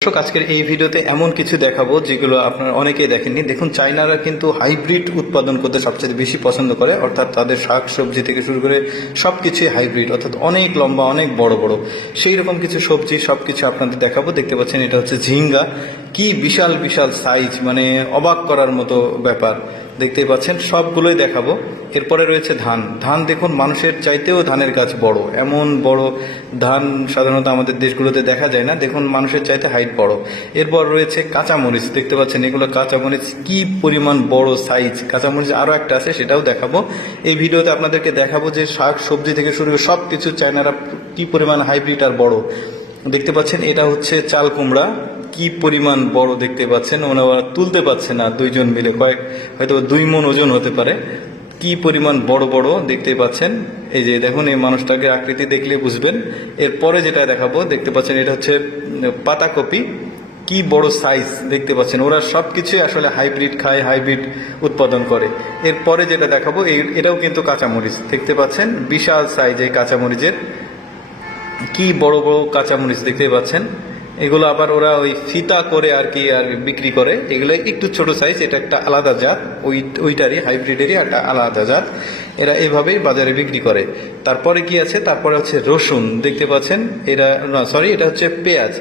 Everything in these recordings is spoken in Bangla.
আজকের এই ভিডিওতে এমন কিছু দেখাবো যেগুলো আপনারা অনেকেই দেখেননি। দেখুন চাইনারা কিন্তু হাইব্রিড উৎপাদন করতে সবচেয়ে বেশি পছন্দ করে, অর্থাৎ তাদের শাক সবজি থেকে শুরু করে সব কিছুই হাইব্রিড, অর্থাৎ অনেক লম্বা, অনেক বড় বড়। সেই রকম কিছু সবজি সব কিছু আপনাদের দেখাবো। দেখতে পাচ্ছেন, এটা হচ্ছে ঝিঙ্গা। কি বিশাল বিশাল সাইজ মানে অবাক করার মতো ব্যাপার। দেখতেই পাচ্ছেন, সবগুলোই দেখাবো। এরপরে রয়েছে ধান। ধান দেখুন, মানুষের চাইতেও ধানের গাছ বড়। এমন বড় ধান সাধারণত আমাদের দেশগুলোতে দেখা যায় না। দেখুন, মানুষের চাইতে হাইট বড়। এরপর রয়েছে কাঁচামরিচ। দেখতে পাচ্ছেন, এগুলো কাঁচামরিচ কি পরিমাণ বড় সাইজ কাঁচামরিচ আরও একটা আছে, সেটাও দেখাবো। এই ভিডিওতে আপনাদেরকে দেখাবো যে শাক সবজি থেকে শুরু করে সব কিছু চায়নারা কি পরিমাণ হাইব্রিড আর বড়। দেখতে পাচ্ছেন, এটা হচ্ছে চাল কুমড়া। কি পরিমাণ বড় দেখতে পাচ্ছেন, ওনারা তুলতে পারছে না দুইজন মিলে, কয়েক হয়তো দুই মন ওজন হতে পারে। কি পরিমাণ বড় বড় দেখতে পাচ্ছেন, এই যে দেখুন, এই মানুষটাকে আকৃতি দেখলে বুঝবেন। এরপরে যেটা দেখাবো, দেখতে পাচ্ছেন, এটা হচ্ছে পাতাকপি। কি বড় সাইজ দেখতে পাচ্ছেন, ওরা সব কিছুই আসলে হাইব্রিড খায় হাইব্রিড উৎপাদন করে। এরপরে যেটা দেখাবো এটাও কিন্তু কাঁচামরিচ, দেখতে পাচ্ছেন? বিশাল সাইজ এই কাঁচামরিচের। কি বড় বড় কাঁচামরিচ দেখতে পাচ্ছেন? এগুলো আবার ওরা ওই ফিতা করে আর কি, আর বিক্রি করে। এগুলো একটু ছোট সাইজ এটা একটা আলাদা জাত। ওই, ওইটারই, হাইব্রিডেরই একটা আলাদা জাত। এরা এভাবেই বাজারে বিক্রি করে। তারপরে কি আছে? তারপরে হচ্ছে রসুন দেখতে পাচ্ছেন। এরা, না সরি এটা হচ্ছে পেঁয়াজ।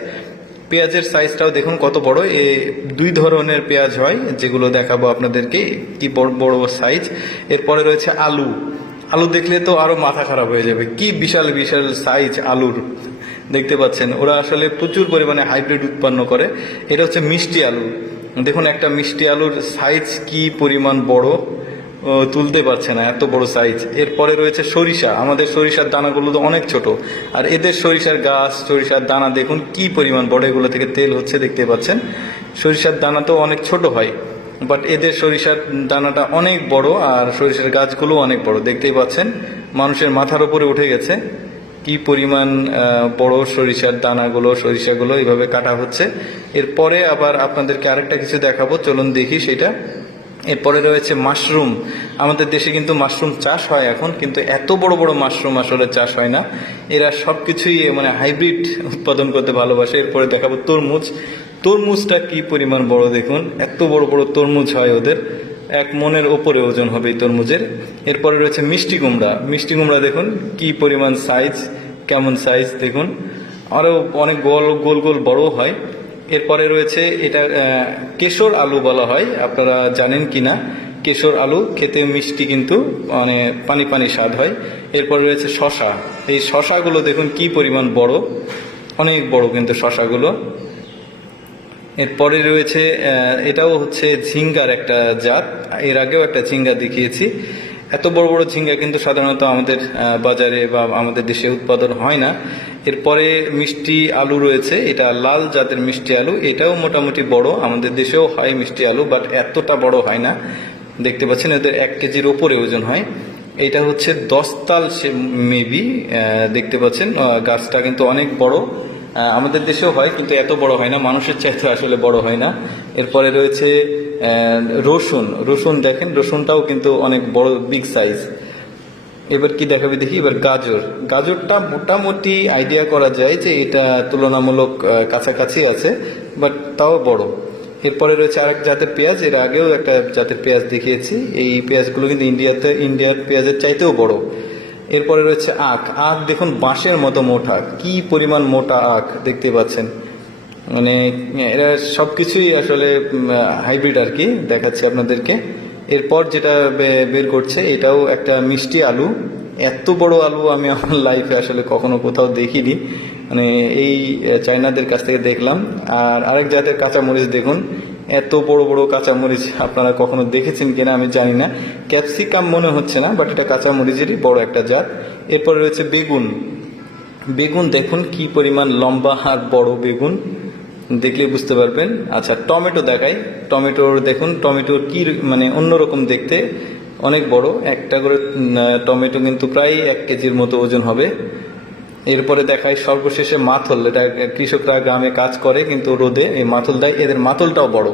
পেঁয়াজের সাইজটাও দেখুন কত বড়। এ দুই ধরনের পেঁয়াজ হয়, যেগুলো দেখাবো আপনাদেরকে, কি বড় বড় সাইজ এরপরে রয়েছে আলু। আলু দেখলে তো আরও মাথা খারাপ হয়ে যাবে। কি বিশাল বিশাল সাইজ আলুর। দেখতে পাচ্ছেন, ওরা আসলে প্রচুর পরিমাণে হাইব্রিড উৎপন্ন করে। এটা হচ্ছে মিষ্টি আলু। দেখুন, একটা মিষ্টি আলুর সাইজ কি পরিমাণ বড় তুলতে পারছে না, এত বড় সাইজ এরপরে রয়েছে সরিষা। আমাদের সরিষার দানাগুলো তো অনেক ছোট। আর এদের সরিষার গাছ, সরিষার দানা, দেখুন কি পরিমাণ বড়। এগুলো থেকে তেল হচ্ছে, দেখতে পাচ্ছেন। সরিষার দানা তো অনেক ছোট হয়। বাট এদের সরিষার দানাটা অনেক বড় আর সরিষার গাছগুলো অনেক বড়। দেখতেই পাচ্ছেন, মানুষের মাথার উপরে উঠে গেছে। কি পরিমাণ বড় সরিষার দানাগুলো, সরিষাগুলো এইভাবে কাটা হচ্ছে। এরপরে আবার আপনাদেরকে আরেকটা কিছু দেখাবো। চলুন দেখি সেটা। এরপরে রয়েছে মাশরুম। আমাদের দেশে কিন্তু মাশরুম চাষ হয় এখন, কিন্তু এত বড় বড় মাশরুম আসলে চাষ হয় না। এরা সব কিছুই মানে হাইব্রিড উৎপাদন করতে ভালোবাসে। এরপরে দেখাবো তরমুজ। তরমুজটা কি পরিমাণ বড় দেখুন? এত বড় বড় তরমুজ হয় ওদের। এক মনের ওপরে ওজন হবে এই তরমুজের। এরপরে রয়েছে মিষ্টি কুমড়া। মিষ্টি কুমড়া দেখুন, কি পরিমাণ সাইজ কেমন সাইজ দেখুন। আরও অনেক গোল গোল গোল বড় হয়। এরপরে রয়েছে এটা কেশর আলু বলা হয়। আপনারা জানেন কি না কেশর আলু খেতে মিষ্টি কিন্তু মানে পানি পানি স্বাদ হয়। এরপরে রয়েছে শশা এই শশাগুলো দেখুন, কি পরিমাণ বড়। অনেক বড় কিন্তু শশাগুলো এরপরে রয়েছে এটাও হচ্ছে ঝিঙ্গার একটা জাত। এর আগেও একটা ঝিঙ্গা দেখিয়েছি। এত বড় বড় ঝিঙ্গা কিন্তু সাধারণত আমাদের বাজারে বা আমাদের দেশে উৎপাদন হয় না। এরপরে মিষ্টি আলু রয়েছে, এটা লাল জাতের মিষ্টি আলু। এটাও মোটামুটি বড়, আমাদের দেশেও হয় মিষ্টি আলু বাট এতটা বড় হয় না। দেখতে পাচ্ছেন, এদের এক কেজির ওপরে ওজন হয়। এটা হচ্ছে দশতাল সে মেবি দেখতে পাচ্ছেন গাছটা কিন্তু অনেক বড়। আমাদের দেশেও হয়, কিন্তু এত বড় হয় না। মানুষের চাইতে আসলে বড় হয় না। এরপরে রয়েছে রসুন। রসুন দেখেন, রসুনটাও কিন্তু অনেক বড় বিগ সাইজ এবার কি দেখাবে দেখি? এবার গাজর। গাজরটা মোটামুটি আইডিয়া করা যায় যে এটা তুলনামূলক কাছাকাছি আছে বাট তাও বড়। এরপরে রয়েছে আরেক জাতের পেঁয়াজ। এর আগেও একটা জাতের পেঁয়াজ দেখিয়েছি। এই পেঁয়াজগুলো কিন্তু ইন্ডিয়াতে ইন্ডিয়ার পেঁয়াজের চাইতেও বড়। এরপরে রয়েছে আখ। আখ দেখুন বাঁশের মতো মোটা। কি পরিমাণ মোটা আখ দেখতে পাচ্ছেন? মানে এরা সব কিছুই আসলে হাইব্রিড আর কি দেখাচ্ছে আপনাদেরকে। এরপর যেটা বের করছে এটাও একটা মিষ্টি আলু। এত বড় আলু আমি আমার লাইফে আসলে কখনো কোথাও দেখিনি। মানে এই আহ, চাইনাদের কাছ থেকে দেখলাম। আর আরেক জাতের কাঁচামরিচ দেখুন এত বড় বড় কাঁচামরিচ আপনারা কখনো দেখেছেন কিনা আমি জানি না। ক্যাপসিকাম মনে হচ্ছে না বাট এটা কাঁচামরিচেরই বড় একটা জাত। এরপরে রয়েছে বেগুন। বেগুন দেখুন কি পরিমাণ লম্বা আর বড় বেগুন। দেখলে বুঝতে পারবেন। আচ্ছা টমেটো দেখাই। টমেটোর দেখুন টমেটোর কি মানে অন্যরকম দেখতে। অনেক বড়। একটা করে টমেটো কিন্তু প্রায় এক কেজির মতো ওজন হবে। এরপরে দেখায় সর্বশেষে মাথল। এটা কৃষকরা গ্রামে কাজ করে, কিন্তু রোদে এই মাথল দেয় এদের মাথলটাও বড়।